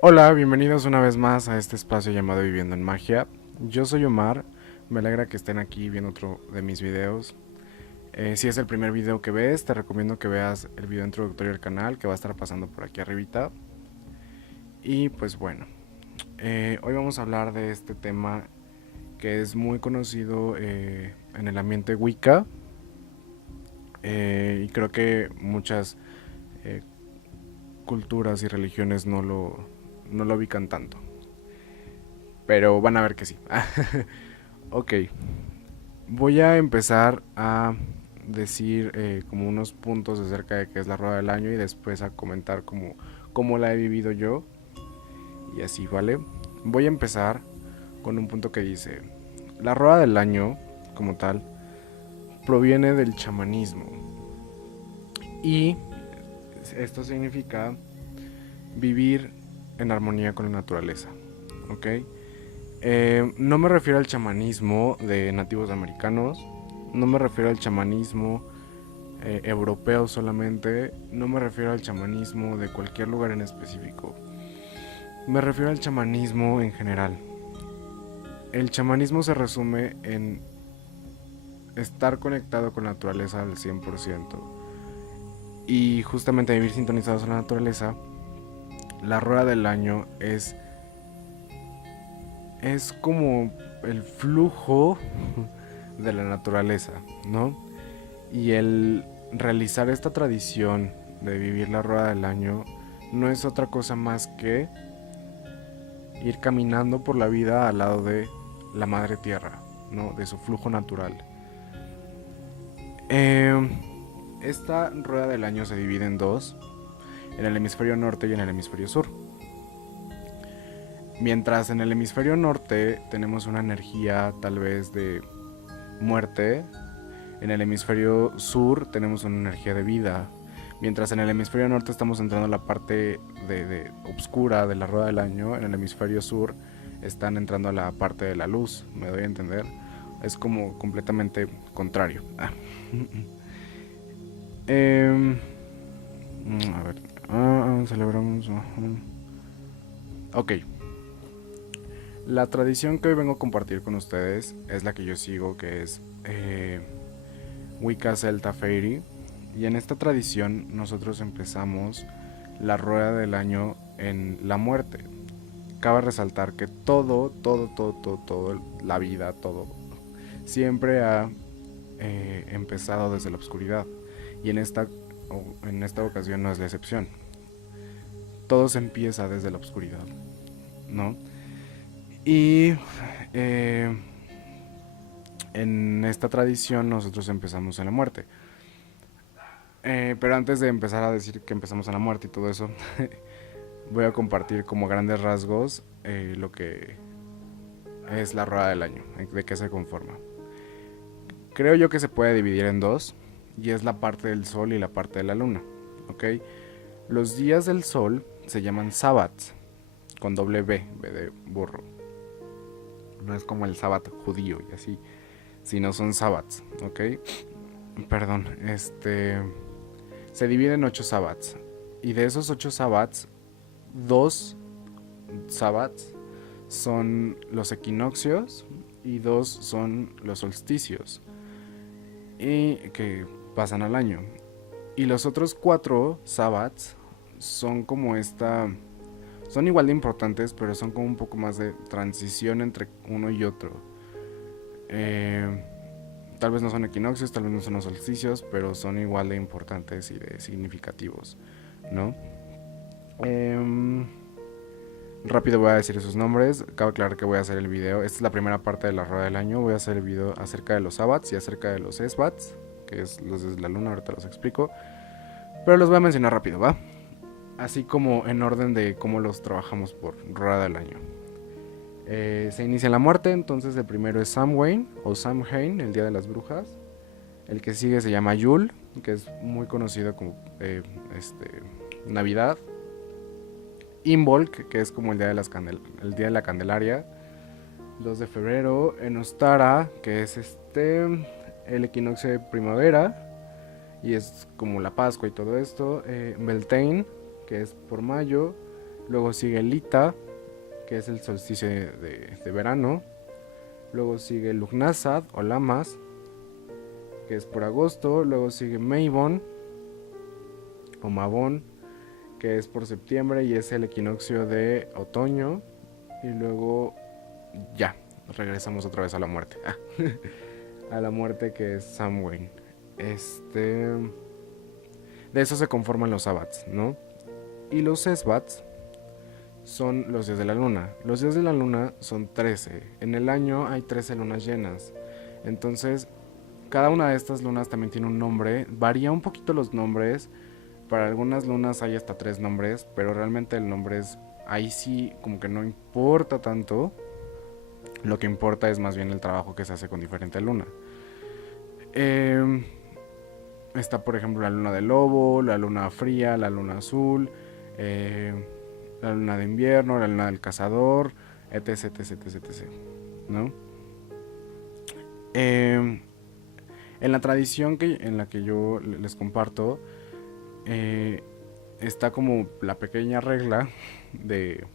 Hola, bienvenidos una vez más a este espacio llamado Viviendo en Magia. Yo soy Omar, me alegra que estén aquí viendo otro de mis videos. Si es el primer video que ves, te recomiendo que veas el video introductorio del canal que va a estar pasando por aquí arribita. Y pues bueno, hoy vamos a hablar de este tema que es muy conocido en el ambiente Wicca. Y creo que muchas eh, culturas y religiones no lo ubican tanto. Pero van a ver que sí. Ok, voy a empezar a decir como unos puntos acerca de qué es la rueda del año y después a comentar cómo la he vivido yo y así, ¿vale? Voy a empezar con un punto que dice, la rueda del año, como tal, proviene del chamanismo y esto significa vivir en armonía con la naturaleza, ¿ok? No me refiero al chamanismo de nativos americanos, no me refiero al chamanismo europeo solamente, no me refiero al chamanismo de cualquier lugar en específico, me refiero al chamanismo en general. El chamanismo se resume en estar conectado con la naturaleza al 100% y justamente vivir sintonizados con la naturaleza. La rueda del año es como el flujo de la naturaleza, ¿no? Y el realizar esta tradición de vivir la rueda del año no es otra cosa más que ir caminando por la vida al lado de la madre tierra, ¿no? De su flujo natural. Eh, Esta rueda del año se divide en dos, en el hemisferio norte y en el hemisferio sur. Mientras en el hemisferio norte tenemos una energía tal vez de muerte, en el hemisferio sur tenemos una energía de vida. Mientras en el hemisferio norte estamos entrando a la parte de oscura de la rueda del año, en el hemisferio sur están entrando a la parte de la luz, me doy a entender. Es como completamente contrario. Eh, a ver, celebramos. Ok, la tradición que hoy vengo a compartir con ustedes es la que yo sigo, que es Wicca Celta Fairy. Y en esta tradición nosotros empezamos la rueda del año en la muerte. Cabe resaltar que todo, la vida, todo, siempre ha empezado desde la oscuridad. Y en esta ocasión no es la excepción. Todo se empieza desde la oscuridad, ¿no? Y eh, en esta tradición nosotros empezamos en la muerte. Pero antes de empezar a decir que empezamos en la muerte y todo eso, voy a compartir como grandes rasgos lo que es la rueda del año, de qué se conforma. Creo yo que se puede dividir en dos, y es la parte del sol y la parte de la luna, ¿ok? Los días del sol se llaman sabbats, con doble B de burro. No es como el sabbat judío y así, sino son sabbats, ¿ok? Perdón, se divide en 8 sabbats, y de esos 8 sabbats, 2 sabbats son los equinoccios y 2 son los solsticios y que pasan al año. Y los otros 4 sabbats son como esta, son igual de importantes, pero son como un poco más de transición entre uno y otro. Eh, Tal vez no son equinoccios, tal vez no son los solsticios, pero son igual de importantes y de significativos, ¿no? Eh, Rápido voy a decir sus nombres. Cabe aclarar que voy a hacer el video. Esta es la primera parte de la rueda del año. Voy a hacer el video acerca de los sabbats y acerca de los esbats, que es los de la luna. Ahorita los explico. Pero los voy a mencionar rápido, ¿va? Así como en orden de cómo los trabajamos por rueda del año. Se inicia la muerte, entonces el primero es Samhain o Samhain, el Día de las Brujas. El que sigue se llama Yule, que es muy conocido como Navidad. Imbolc, que es como el día el día de la Candelaria. 2 de febrero. En Ostara, que es el equinoccio de primavera. Y es como la Pascua y todo esto. Beltane, que es por mayo. Luego sigue Lita, que es el solsticio de verano. Luego sigue Lugnasad o Lamas, que es por agosto. Luego sigue Mabon o Mabon, que es por septiembre y es el equinoccio de otoño. Y luego ya, regresamos otra vez a la muerte. A la muerte, que es Samhain. De eso se conforman los sabbats, ¿no? Y los esbats son los días de la luna. Los días de la luna son 13. En el año hay 13 lunas llenas. Entonces, cada una de estas lunas también tiene un nombre. Varía un poquito los nombres. Para algunas lunas hay hasta 3 nombres, pero realmente el nombre es... Ahí sí, como que no importa tanto. Lo que importa es más bien el trabajo que se hace con diferente luna. Está, por ejemplo, la luna del lobo, la luna fría, la luna azul, la luna de invierno, la luna del cazador, etc, etc, etc, etc, ¿no? En la tradición en la que yo les comparto, está como la pequeña regla de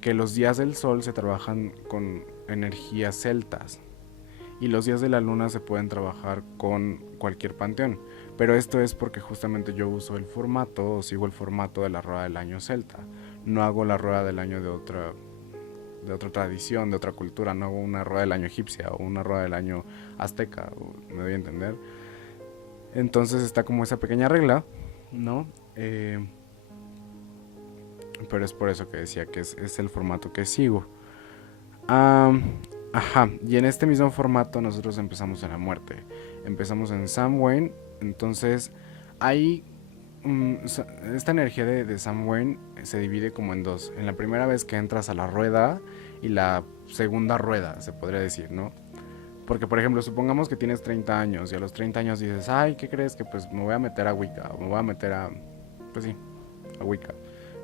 que los días del sol se trabajan con energías celtas y los días de la luna se pueden trabajar con cualquier panteón. Pero esto es porque justamente yo uso el formato, o sigo el formato de la rueda del año celta. No hago la rueda del año de otra tradición, de otra cultura. No hago una rueda del año egipcia o una rueda del año azteca, me doy a entender. Entonces está como esa pequeña regla, ¿no? Pero es por eso que decía que es el formato que sigo. Ajá, y en este mismo formato nosotros empezamos en la muerte. Empezamos en Samhain. Entonces ahí esta energía de Samhain se divide como en dos. En la primera vez que entras a la rueda y la segunda rueda, se podría decir, ¿no? Porque, por ejemplo, supongamos que tienes 30 años y a los 30 años dices, ay, ¿qué crees? Que pues me voy a meter a Wicca, o me voy a meter a, pues sí, a Wicca,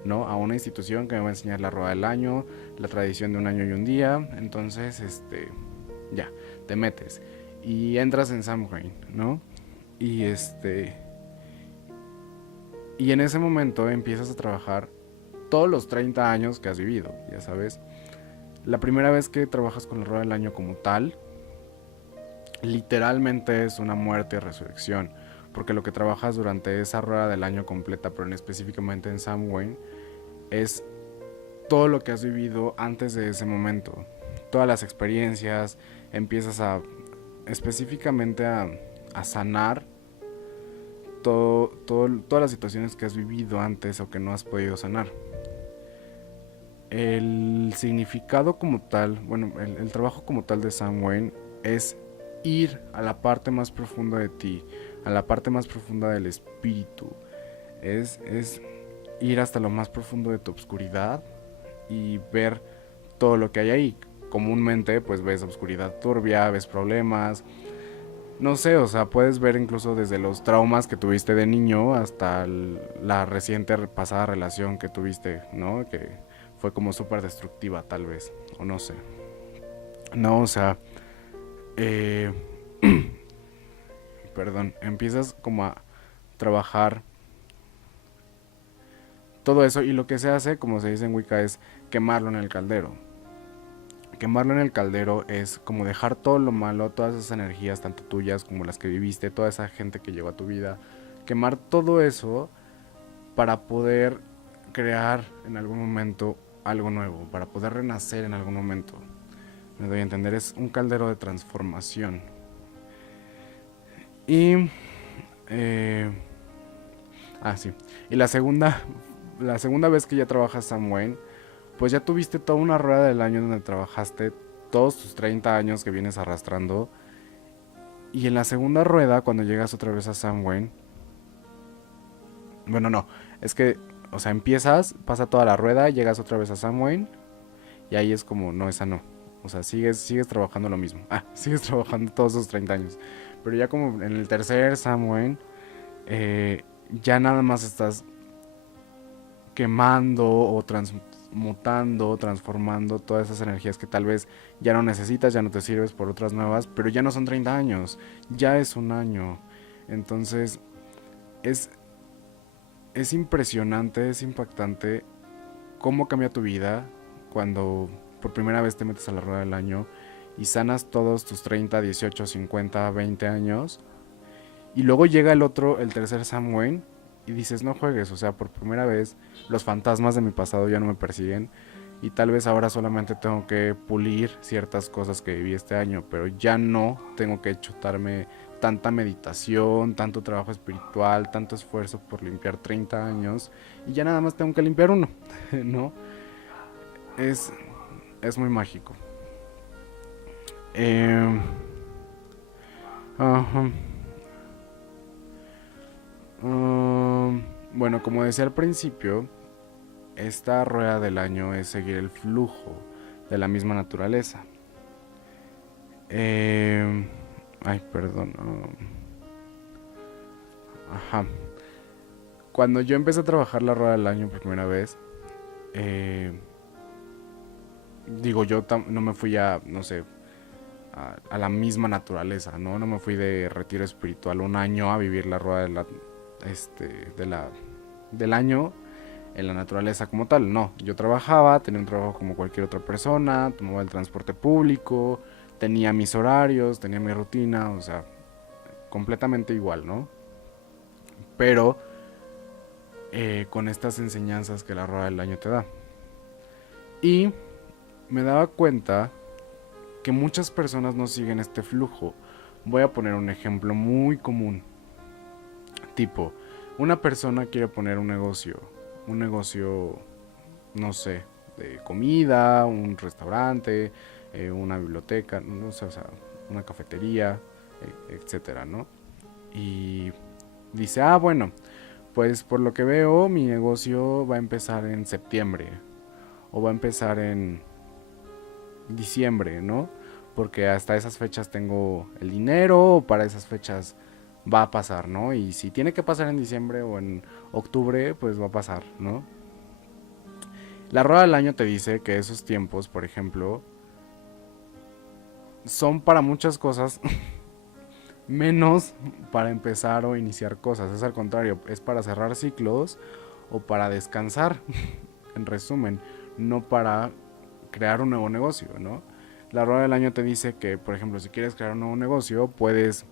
¿no? A una institución que me va a enseñar la rueda del año, la tradición de un año y un día. Entonces, ya, te metes y entras en Samhain, ¿no? Y y en ese momento empiezas a trabajar todos los 30 años que has vivido, ya sabes. La primera vez que trabajas con la rueda del año como tal, literalmente es una muerte y resurrección, porque lo que trabajas durante esa rueda del año completa, pero específicamente en Samhain, es todo lo que has vivido antes de ese momento, todas las experiencias. Empiezas específicamente a sanar todas las situaciones que has vivido antes o que no has podido sanar. El significado como tal, bueno, el trabajo como tal de Samhain es ir a la parte más profunda de ti, a la parte más profunda del espíritu. Es ir hasta lo más profundo de tu obscuridad y ver todo lo que hay ahí. Comúnmente pues ves obscuridad turbia, ves problemas, no sé, o sea, puedes ver incluso desde los traumas que tuviste de niño hasta la reciente pasada relación que tuviste, ¿no? Que fue como súper destructiva tal vez, o no sé. No, o sea, eh, perdón, empiezas como a trabajar todo eso y lo que se hace, como se dice en Wicca, es quemarlo en el caldero. Quemarlo en el caldero es como dejar todo lo malo, todas esas energías, tanto tuyas como las que viviste, toda esa gente que llegó a tu vida. Quemar todo eso para poder crear en algún momento algo nuevo, para poder renacer en algún momento. Me doy a entender, es un caldero de transformación. Y... sí. Y la segunda vez que ya trabajas Samhain, pues ya tuviste toda una rueda del año donde trabajaste todos tus 30 años que vienes arrastrando. Y en la segunda rueda, cuando llegas otra vez a Samhain, bueno, no, es que, o sea, empiezas, pasa toda la rueda, llegas otra vez a Samhain, y ahí es como, no, esa no. O sea, sigues trabajando lo mismo. Sigues trabajando todos esos 30 años. Pero ya como en el tercer Samhain, ya nada más estás quemando o transmutando, transformando todas esas energías que tal vez ya no necesitas, ya no te sirves por otras nuevas, pero ya no son 30 años, ya es un año. Entonces es impresionante, es impactante cómo cambia tu vida cuando por primera vez te metes a la rueda del año y sanas todos tus 30, 18, 50, 20 años. Y luego llega el tercer Samhain, y dices, no juegues, o sea, por primera vez los fantasmas de mi pasado ya no me persiguen. Y tal vez ahora solamente tengo que pulir ciertas cosas que viví este año, pero ya no tengo que chutarme tanta meditación, tanto trabajo espiritual, tanto esfuerzo por limpiar 30 años, y ya nada más tengo que limpiar uno, ¿no? Es, es muy mágico. Eh, ajá. Bueno, como decía al principio, esta rueda del año es seguir el flujo de la misma naturaleza. Eh, Ay, perdón. Ajá. Cuando yo empecé a trabajar la rueda del año por primera vez, eh, digo, no me fui a, no sé, a la misma naturaleza, ¿no? No me fui de retiro espiritual un año a vivir la rueda de la, del año en la naturaleza como tal. No, yo trabajaba, tenía un trabajo como cualquier otra persona, tomaba el transporte público, tenía mis horarios, tenía mi rutina, o sea, completamente igual, ¿no? Pero con estas enseñanzas que la rueda del año te da. Y me daba cuenta que muchas personas no siguen este flujo. Voy a poner un ejemplo muy común. Tipo, una persona quiere poner un negocio, no sé, de comida, un restaurante, una biblioteca, no sé, o sea, una cafetería, etcétera, ¿no? Y dice, ah, bueno, pues por lo que veo, mi negocio va a empezar en septiembre o va a empezar en diciembre, ¿no? Porque hasta esas fechas tengo el dinero, o para esas fechas va a pasar, ¿no? Y si tiene que pasar en diciembre o en octubre, pues va a pasar, ¿no? La rueda del año te dice que esos tiempos, por ejemplo, son para muchas cosas menos para empezar o iniciar cosas. Es al contrario, es para cerrar ciclos o para descansar, en resumen, no para crear un nuevo negocio, ¿no? La rueda del año te dice que, por ejemplo, si quieres crear un nuevo negocio, puedes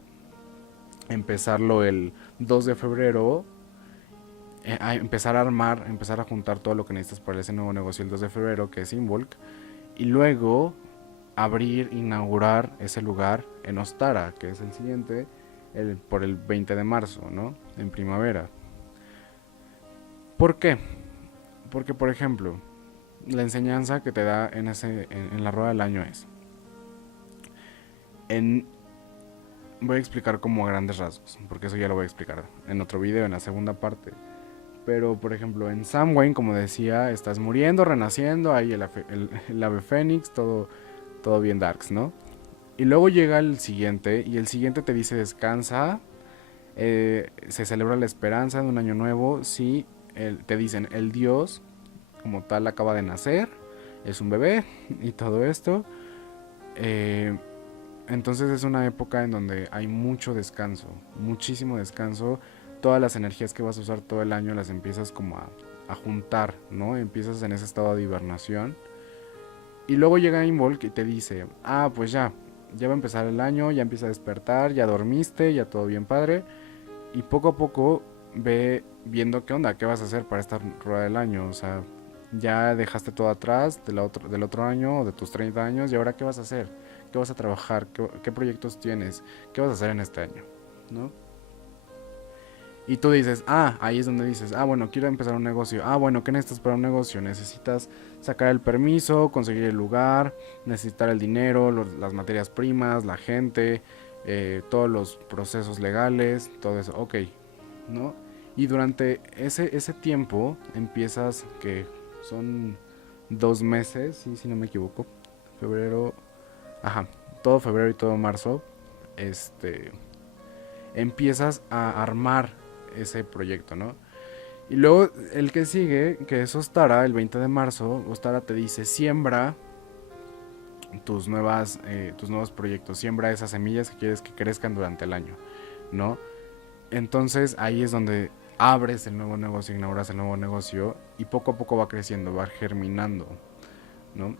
empezarlo el 2 de febrero, a empezar a armar, empezar a juntar todo lo que necesitas para ese nuevo negocio el 2 de febrero, que es Involk, y luego abrir, inaugurar ese lugar en Ostara, que es el siguiente, por el 20 de marzo, ¿no? En primavera. ¿Por qué? Porque, por ejemplo, la enseñanza que te da en la rueda del año es, en, voy a explicar como a grandes rasgos, porque eso ya lo voy a explicar en otro video, en la segunda parte. Pero, por ejemplo, en Samhain, como decía, estás muriendo, renaciendo, ahí el ave fénix, todo bien darks, ¿no? Y luego llega el siguiente, y el siguiente te dice descansa, se celebra la esperanza de un año nuevo, sí, te dicen el dios como tal acaba de nacer, es un bebé y todo esto. Eh, entonces es una época en donde hay mucho descanso, muchísimo descanso. Todas las energías que vas a usar todo el año las empiezas como a juntar, ¿no? Empiezas en ese estado de hibernación. Y luego llega Involk y te dice, ah, pues ya va a empezar el año, ya empieza a despertar, ya dormiste, ya todo bien padre. Y poco a poco ve viendo qué onda, qué vas a hacer para esta rueda del año. O sea, ya dejaste todo atrás del otro año o de tus 30 años y ahora qué vas a hacer, qué vas a trabajar, qué proyectos tienes, qué vas a hacer en este año, ¿no? Y tú dices, ah, ahí es donde dices, ah, bueno, quiero empezar un negocio. Ah, bueno, ¿qué necesitas para un negocio? Necesitas sacar el permiso, conseguir el lugar, necesitar el dinero, las materias primas, la gente, todos los procesos legales, todo eso. Ok, ¿no? Y durante ese tiempo empiezas, que son 2 meses, sí, si no me equivoco, febrero, ajá, todo febrero y todo marzo, este, empiezas a armar ese proyecto, ¿no? Y luego el que sigue, que es Ostara, el 20 de marzo, Ostara te dice siembra tus nuevos proyectos, siembra esas semillas que quieres que crezcan durante el año, ¿no? Entonces ahí es donde abres el nuevo negocio, inauguras el nuevo negocio y poco a poco va creciendo, va germinando, ¿no?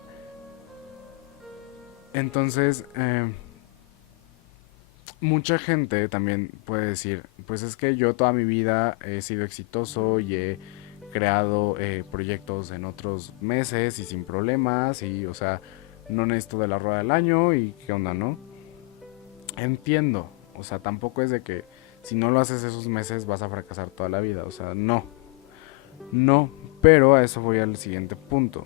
Entonces, mucha gente también puede decir, pues es que yo toda mi vida he sido exitoso y he creado proyectos en otros meses y sin problemas y, o sea, no necesito de la rueda del año y qué onda, ¿no? Entiendo, o sea, tampoco es de que si no lo haces esos meses vas a fracasar toda la vida, o sea, no, no, pero a eso voy al siguiente punto.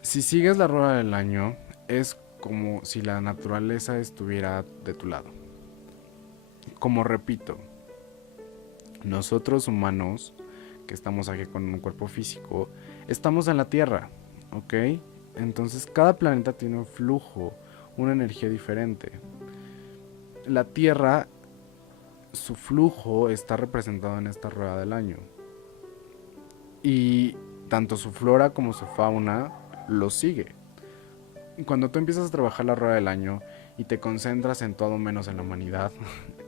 Si sigues la rueda del año, es como si la naturaleza estuviera de tu lado. Como repito, nosotros humanos, que estamos aquí con un cuerpo físico, estamos en la Tierra, ¿ok? Entonces cada planeta tiene un flujo, una energía diferente. La Tierra, su flujo está representado en esta rueda del año. Y tanto su flora como su fauna lo sigue. Cuando tú empiezas a trabajar la rueda del año y te concentras en todo menos en la humanidad,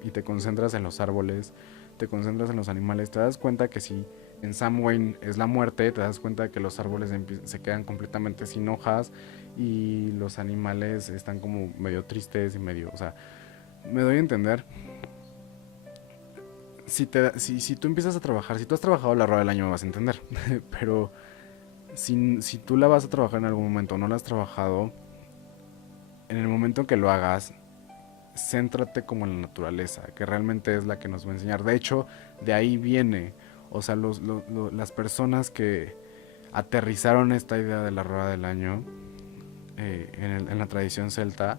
y te concentras en los árboles, te concentras en los animales, te das cuenta que si en Samhain es la muerte, te das cuenta que los árboles se quedan completamente sin hojas y los animales están como medio tristes y medio, o sea, me doy a entender. Si tú empiezas a trabajar, si tú has trabajado la rueda del año me vas a entender, pero si tú la vas a trabajar en algún momento o no la has trabajado, en el momento en que lo hagas, céntrate como en la naturaleza, que realmente es la que nos va a enseñar. De hecho, de ahí viene, o sea, las personas que aterrizaron esta idea de la rueda del año en la tradición celta,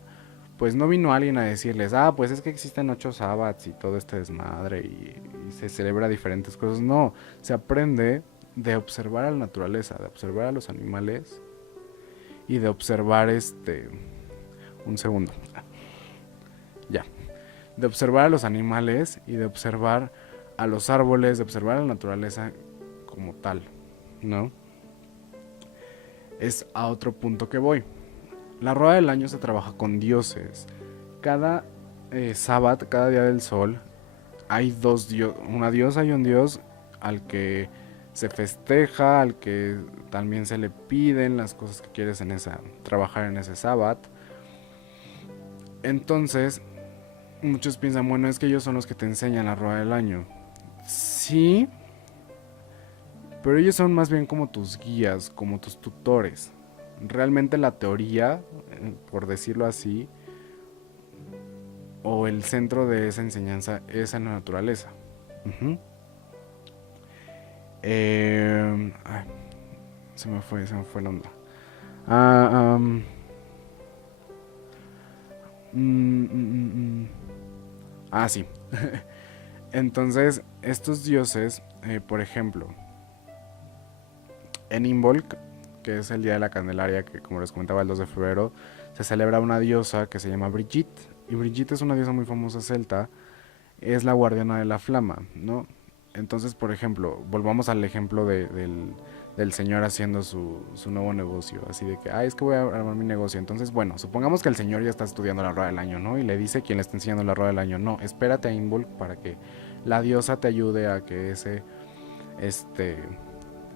pues no vino alguien a decirles, ah, pues es que existen 8 sabbats y todo este desmadre y se celebra diferentes cosas. No, se aprende de observar a la naturaleza, de observar a los animales y de observar un segundo, ya, de observar a los animales y de observar a los árboles, de observar a la naturaleza como tal, ¿no? Es a otro punto que voy. La rueda del año se trabaja con dioses. Cada sábado, cada día del sol, hay una diosa y un dios al que se festeja, al que también se le piden las cosas que quieres trabajar en ese sábado. Entonces, muchos piensan, bueno, es que ellos son los que te enseñan la rueda del año. Sí, pero ellos son más bien como tus guías, como tus tutores. Realmente la teoría, por decirlo así, o el centro de esa enseñanza es en la naturaleza. Ujú. Ay, se me fue la onda. Ah, mm, mm, mm. Sí. Entonces, estos dioses, por ejemplo, en Imbolc, que es el día de la Candelaria, que como les comentaba el 2 de febrero, se celebra una diosa que se llama Brigitte. Y Brigitte es una diosa muy famosa celta, es la guardiana de la flama, ¿no? Entonces, por ejemplo, volvamos al ejemplo del señor haciendo su nuevo negocio, así de que, es que voy a armar mi negocio. Entonces, bueno, supongamos que el señor ya está estudiando la rueda del año, ¿no? Y le dice quien le está enseñando la rueda del año, no, espérate a Involk para que la diosa te ayude a que este,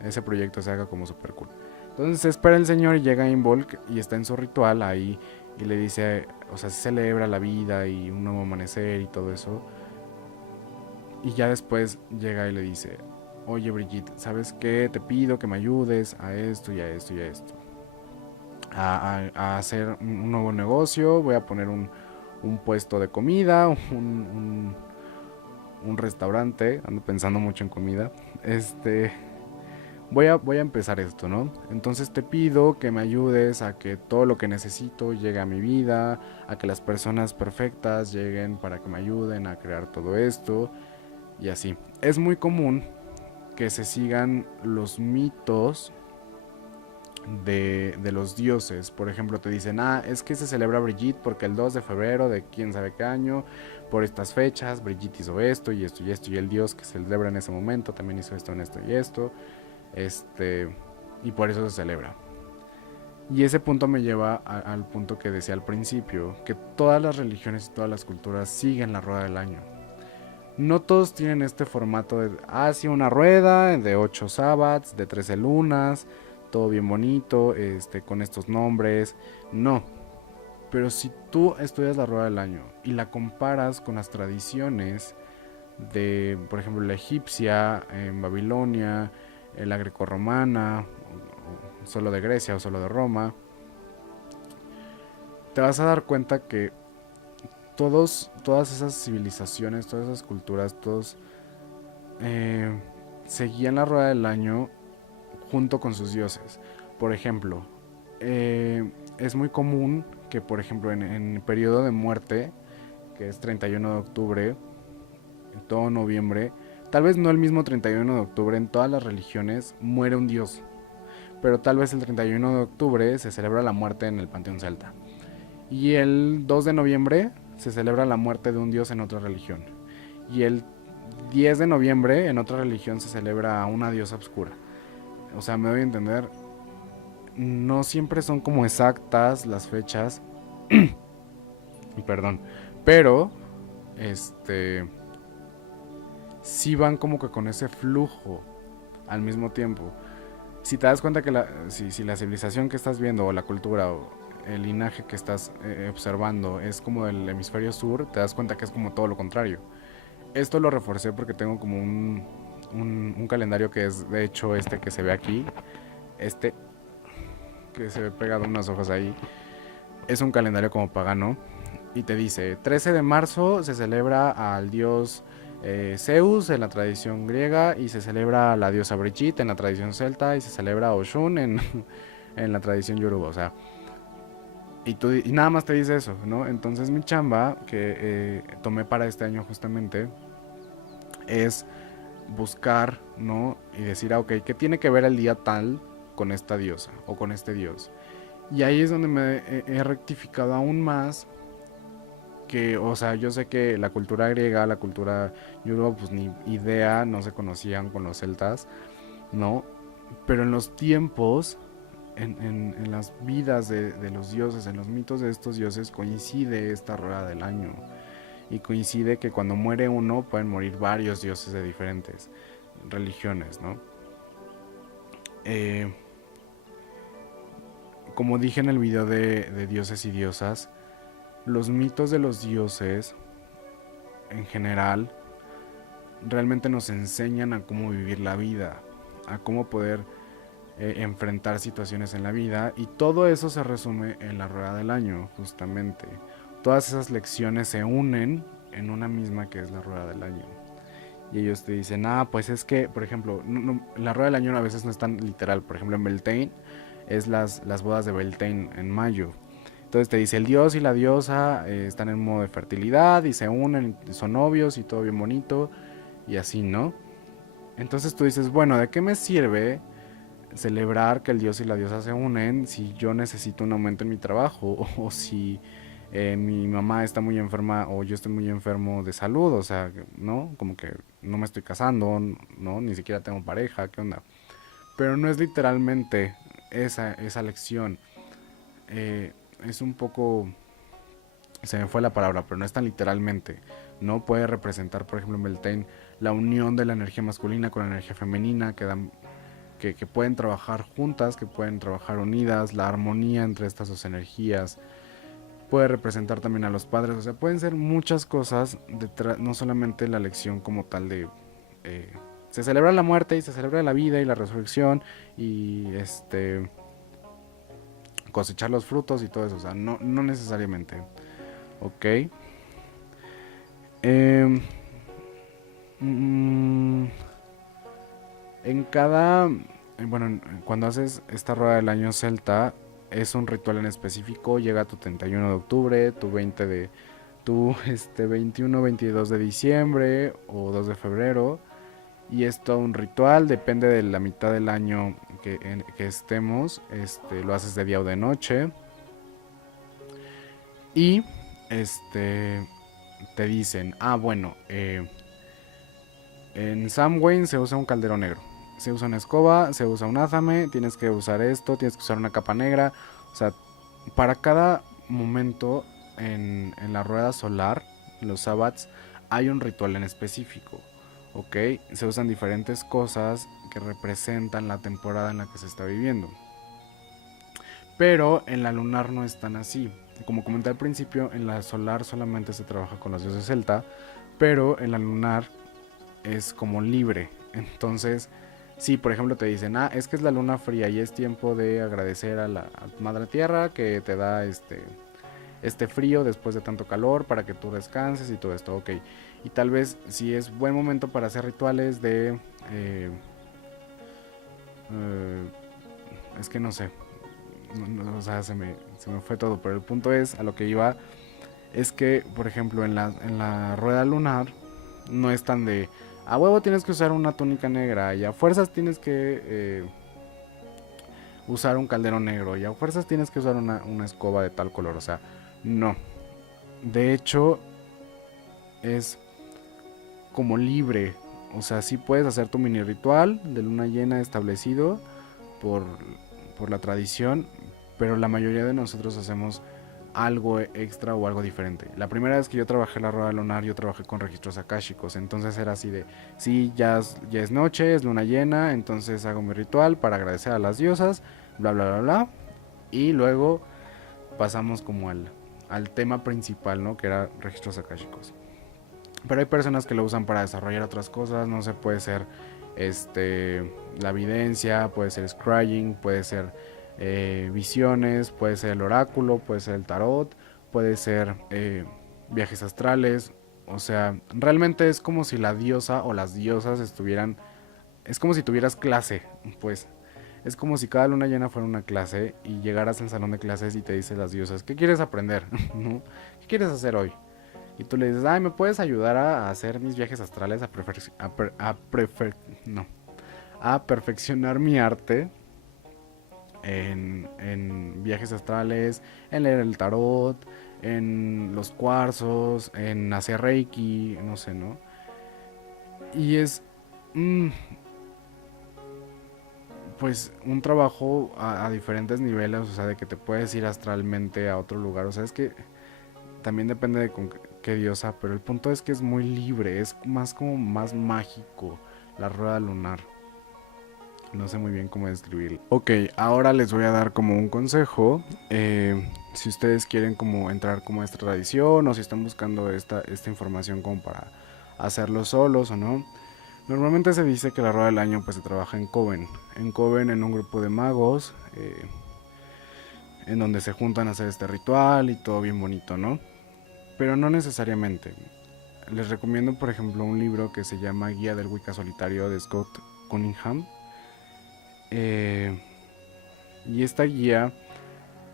ese proyecto se haga como super cool. Entonces espera el señor y llega a Involk y está en su ritual ahí y le dice, o sea, se celebra la vida y un nuevo amanecer y todo eso. Y ya después llega y le dice, oye Brigitte, ¿sabes qué? Te pido que me ayudes a esto y a esto y a esto. A hacer un nuevo negocio, voy a poner un puesto de comida, un restaurante, ando pensando mucho en comida. Voy a empezar esto, ¿no? Entonces te pido que me ayudes a que todo lo que necesito llegue a mi vida, a que las personas perfectas lleguen para que me ayuden a crear todo esto y así. Es muy común que se sigan los mitos de los dioses. Por ejemplo, te dicen, es que se celebra Brigitte porque el 2 de febrero de quién sabe qué año, por estas fechas, Brigitte hizo esto y esto y esto, y el dios que se celebra en ese momento también hizo esto en esto y esto, y por eso se celebra. Y ese punto me lleva al punto que decía al principio, que todas las religiones y todas las culturas siguen la rueda del año. No todos tienen este formato de, sí, una rueda de 8 sabbats, de 13 lunas, todo bien bonito, con estos nombres. No. Pero si tú estudias la rueda del año y la comparas con las tradiciones de, por ejemplo, la egipcia, en Babilonia, la grecorromana, solo de Grecia o solo de Roma, te vas a dar cuenta que todas esas civilizaciones, todas esas culturas, todos eh, seguían la rueda del año junto con sus dioses. Por ejemplo, es muy común que, por ejemplo, en el periodo de muerte, que es 31 de octubre, en todo noviembre, tal vez no el mismo 31 de octubre, en todas las religiones muere un dios, pero tal vez el 31 de octubre se celebra la muerte en el panteón celta. Y el 2 de noviembre se celebra la muerte de un dios en otra religión. Y el 10 de noviembre en otra religión se celebra una diosa oscura. O sea, me doy a entender, no siempre son como exactas las fechas, perdón, pero sí van como que con ese flujo al mismo tiempo. Si te das cuenta que si la civilización que estás viendo o la cultura o el linaje que estás observando es como del hemisferio sur, te das cuenta que es como todo lo contrario. Esto lo reforcé porque tengo como un calendario que es de hecho este que se ve aquí, este que se ve pegado unas hojas ahí, es un calendario como pagano y te dice 13 de marzo se celebra al dios Zeus en la tradición griega y se celebra a la diosa Brigitte en la tradición celta y se celebra a Oshun en la tradición yoruba, o sea, y nada más te dice eso, ¿no? Entonces mi chamba que tomé para este año justamente es buscar, ¿no? Y decir, ok, ¿qué tiene que ver el día tal con esta diosa o con este dios? Y ahí es donde me he rectificado aún más que, o sea, yo sé que la cultura griega, la cultura yoruba, pues ni idea, no se conocían con los celtas, ¿no? Pero en los tiempos, en las vidas de los dioses, en los mitos de estos dioses, coincide esta rueda del año. Y coincide que cuando muere uno pueden morir varios dioses de diferentes religiones, ¿no? Eh, como dije en el video de dioses y diosas, los mitos de los dioses en general realmente nos enseñan a cómo vivir la vida, a cómo poder enfrentar situaciones en la vida, y todo eso se resume en la rueda del año, justamente. Todas esas lecciones se unen en una misma que es la rueda del año. Y ellos te dicen, pues es que, por ejemplo, la rueda del año a veces no es tan literal. Por ejemplo, en Beltane es las bodas de Beltane en mayo. Entonces te dice, el dios y la diosa están en modo de fertilidad y se unen, son novios y todo bien bonito y así, ¿no? Entonces tú dices, bueno, ¿de qué me sirve celebrar que el dios y la diosa se unen si yo necesito un aumento en mi trabajo o si mi mamá está muy enferma o yo estoy muy enfermo de salud? O sea, ¿no? Como que no me estoy casando, ¿no? Ni siquiera tengo pareja, ¿qué onda? Pero no es literalmente esa lección. Es un poco, se me fue la palabra, pero no es tan literalmente. No puede representar, por ejemplo, en Beltane, la unión de la energía masculina con la energía femenina, que pueden trabajar juntas, que pueden trabajar unidas, la armonía entre estas dos energías. Puede representar también a los padres, o sea, pueden ser muchas cosas, no solamente la lección como tal de... se celebra la muerte y se celebra la vida y la resurrección y cosechar los frutos y todo eso, o sea, no necesariamente. Ok. Eh, mm, en cada... Bueno, cuando haces esta rueda del año celta, es un ritual en específico. Llega tu 31 de octubre, tu 20 de... Tu 21, 22 de diciembre o 2 de febrero. Y es todo un ritual, depende de la mitad del año que estemos. Lo haces de día o de noche. Y te dicen, bueno, en Samhain se usa un caldero negro, se usa una escoba, se usa un azame, tienes que usar esto, tienes que usar una capa negra. O sea, para cada momento en la rueda solar, los sabbats, hay un ritual en específico, ¿ok? Se usan diferentes cosas que representan la temporada en la que se está viviendo. Pero en la lunar no es tan así. Como comenté al principio, en la solar solamente se trabaja con los dioses celta, pero en la lunar es como libre. Entonces, si por ejemplo te dicen, es que es la luna fría y es tiempo de agradecer a la madre tierra que te da este frío después de tanto calor para que tú descanses y todo esto, ok. Y tal vez si es buen momento para hacer rituales de... eh, es que no sé, o sea, se me fue todo, pero el punto es, a lo que iba, es que, por ejemplo, en la rueda lunar, no es tan de, a huevo tienes que usar una túnica negra, y a fuerzas tienes que usar un caldero negro, y a fuerzas tienes que usar una escoba de tal color, o sea, no. De hecho, es como libre, o sea, sí puedes hacer tu mini ritual de luna llena establecido por, por la tradición, pero la mayoría de nosotros hacemos algo extra o algo diferente. La primera vez que yo trabajé la rueda lunar, yo trabajé con registros akáshicos, entonces era así de, sí, ya es noche, es luna llena, entonces hago mi ritual para agradecer a las diosas, bla, bla, bla, bla, y luego pasamos como al tema principal, ¿no? Que era registros akáshicos. Pero hay personas que lo usan para desarrollar otras cosas, no sé, puede ser la evidencia, puede ser scrying, puede ser visiones, puede ser el oráculo, puede ser el tarot, puede ser viajes astrales. O sea, realmente es como si la diosa o las diosas estuvieran... Es como si tuvieras clase, pues. Es como si cada luna llena fuera una clase y llegaras al salón de clases y te dicen las diosas, ¿qué quieres aprender? ¿No? ¿Qué quieres hacer hoy? Y tú le dices, ¿me puedes ayudar a hacer mis viajes astrales, no, a perfeccionar mi arte en viajes astrales, en leer el tarot, en los cuarzos, en hacer reiki, no sé, ¿no? Y es, mm, pues, un trabajo a diferentes niveles, o sea, de que te puedes ir astralmente a otro lugar, o sea, es que también depende de con qué diosa, pero el punto es que es muy libre, es más como más mágico la rueda lunar. No sé muy bien cómo describirlo. Ok, ahora les voy a dar como un consejo. Si ustedes quieren como entrar como a esta tradición o si están buscando esta información como para hacerlo solos o no. Normalmente se dice que la rueda del año pues se trabaja en Coven. En Coven en un grupo de magos. En donde se juntan a hacer este ritual y todo bien bonito, ¿no? Pero no necesariamente. Les recomiendo, por ejemplo, un libro que se llama Guía del Wicca Solitario de Scott Cunningham. Eh, y esta guía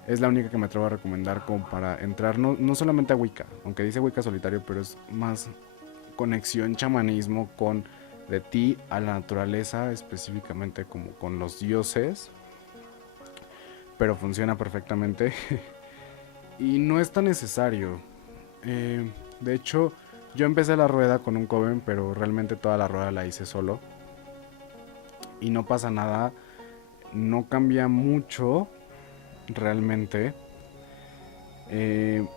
es la única que me atrevo a recomendar como para entrar no solamente a Wicca, aunque dice Wicca Solitario, pero es más conexión chamanismo con de ti a la naturaleza, específicamente como con los dioses, pero funciona perfectamente. Y no es tan necesario. De hecho, yo empecé la rueda con un coven, pero realmente toda la rueda la hice solo. Y no pasa nada, no cambia mucho realmente. Eh,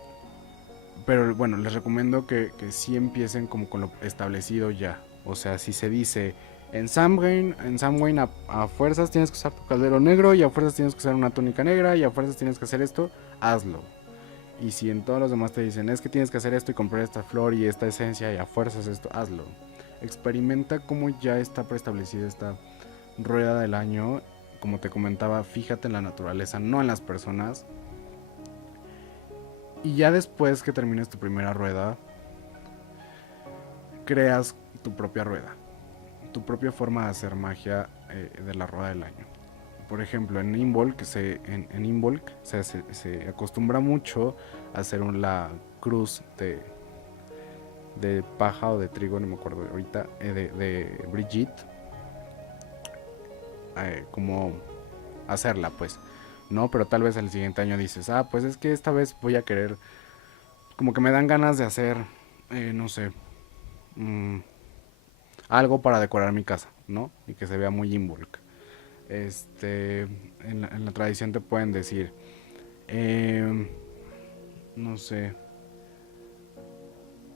pero bueno, les recomiendo que sí empiecen como con lo establecido ya. O sea, si se dice en Samhain a fuerzas tienes que usar tu caldero negro y a fuerzas tienes que usar una túnica negra y a fuerzas tienes que hacer esto, hazlo. Y si en todos los demás te dicen es que tienes que hacer esto y comprar esta flor y esta esencia y a fuerzas esto, hazlo. Experimenta cómo ya está preestablecida esta rueda del año. Como te comentaba, fíjate en la naturaleza, no en las personas. Y ya después que termines tu primera rueda, creas tu propia rueda, tu propia forma de hacer magia de la rueda del año. Por ejemplo, en Imbolc, se acostumbra mucho a hacer la cruz de paja o de trigo, no me acuerdo ahorita, de Brigitte, como hacerla, pues. No, pero tal vez el siguiente año dices, pues es que esta vez voy a querer, como que me dan ganas de hacer, no sé, mmm, algo para decorar mi casa, ¿no? Y que se vea muy Imbolc. En la tradición te pueden decir, no sé,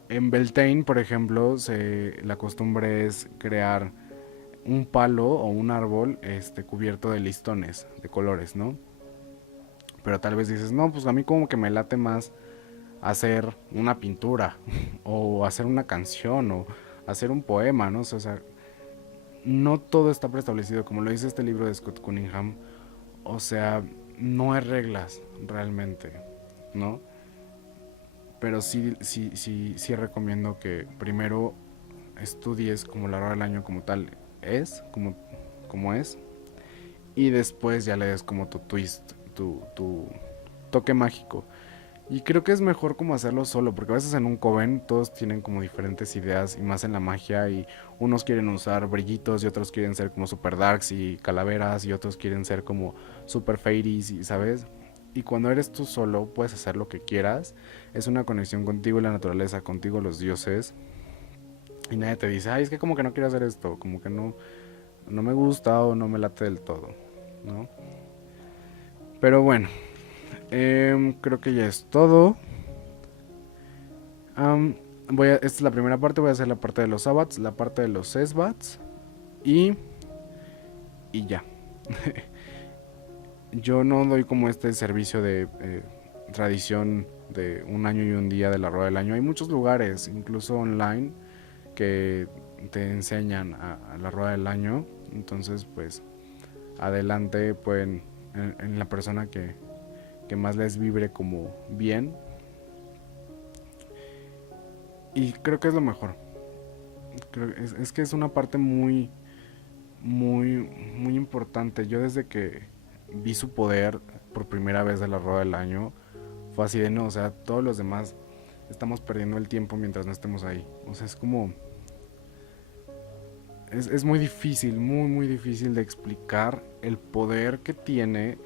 En Beltane, por ejemplo, la costumbre es crear un palo o un árbol cubierto de listones de colores, ¿no? Pero tal vez dices, no, pues a mí como que me late más hacer una pintura o hacer una canción o hacer un poema, ¿no? O sea, no todo está preestablecido, como lo dice este libro de Scott Cunningham. O sea, no hay reglas realmente, ¿no? Pero sí recomiendo que primero estudies como la hora del año como tal es, como es, y después ya le des como tu twist, tu toque mágico. Y creo que es mejor como hacerlo solo, porque a veces en un coven todos tienen como diferentes ideas y más en la magia y unos quieren usar brillitos y otros quieren ser como super darks y calaveras y otros quieren ser como super fairies y sabes. Y cuando eres tú solo puedes hacer lo que quieras, es una conexión contigo y la naturaleza, contigo los dioses y nadie te dice, ay es que como que no quiero hacer esto, como que no me gusta o no me late del todo, ¿no? Pero bueno, creo que ya es todo. Am, esta es la primera parte, voy a hacer la parte de los sabbats, la parte de los sesbats y, y ya. Yo no doy como este servicio de tradición de un año y un día de la rueda del año. Hay muchos lugares, incluso online, que te enseñan a la rueda del año. Entonces, pues, adelante pueden, en la persona que más les vibre como bien. Y creo que es lo mejor. Es que es una parte muy importante. Yo desde que vi su poder por primera vez de la rueda del año, fue así de no, o sea, todos los demás estamos perdiendo el tiempo mientras no estemos ahí. O sea, es como... Es muy difícil, muy difícil de explicar el poder que tiene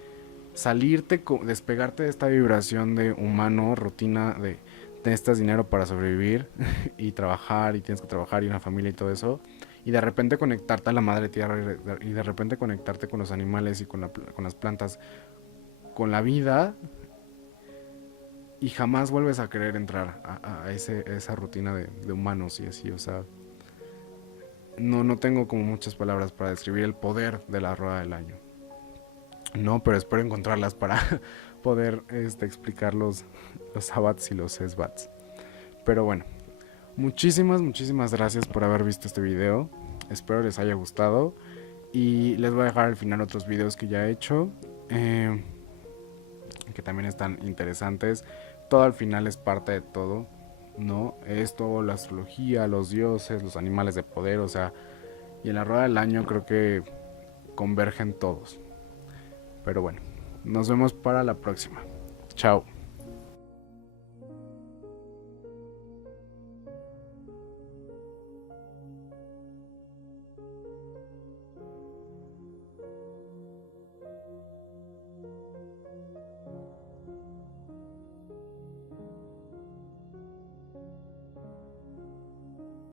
salirte, despegarte de esta vibración de humano, rutina de necesitas dinero para sobrevivir y trabajar y tienes que trabajar y una familia y todo eso y de repente conectarte a la madre tierra y de repente conectarte con los animales y con las plantas, con la vida y jamás vuelves a querer entrar esa rutina de humanos y así, o sea, no tengo como muchas palabras para describir el poder de la rueda del año. No, pero espero encontrarlas para poder explicar los sabbats y los sesbats. Pero bueno, muchísimas gracias por haber visto este video. Espero les haya gustado. Y les voy a dejar al final otros videos que ya he hecho. eh, que también están interesantes. Todo al final es parte de todo, ¿no? Esto, la astrología, los dioses, los animales de poder, o sea, y en la rueda del año creo que convergen todos. Pero bueno, nos vemos para la próxima. Chao.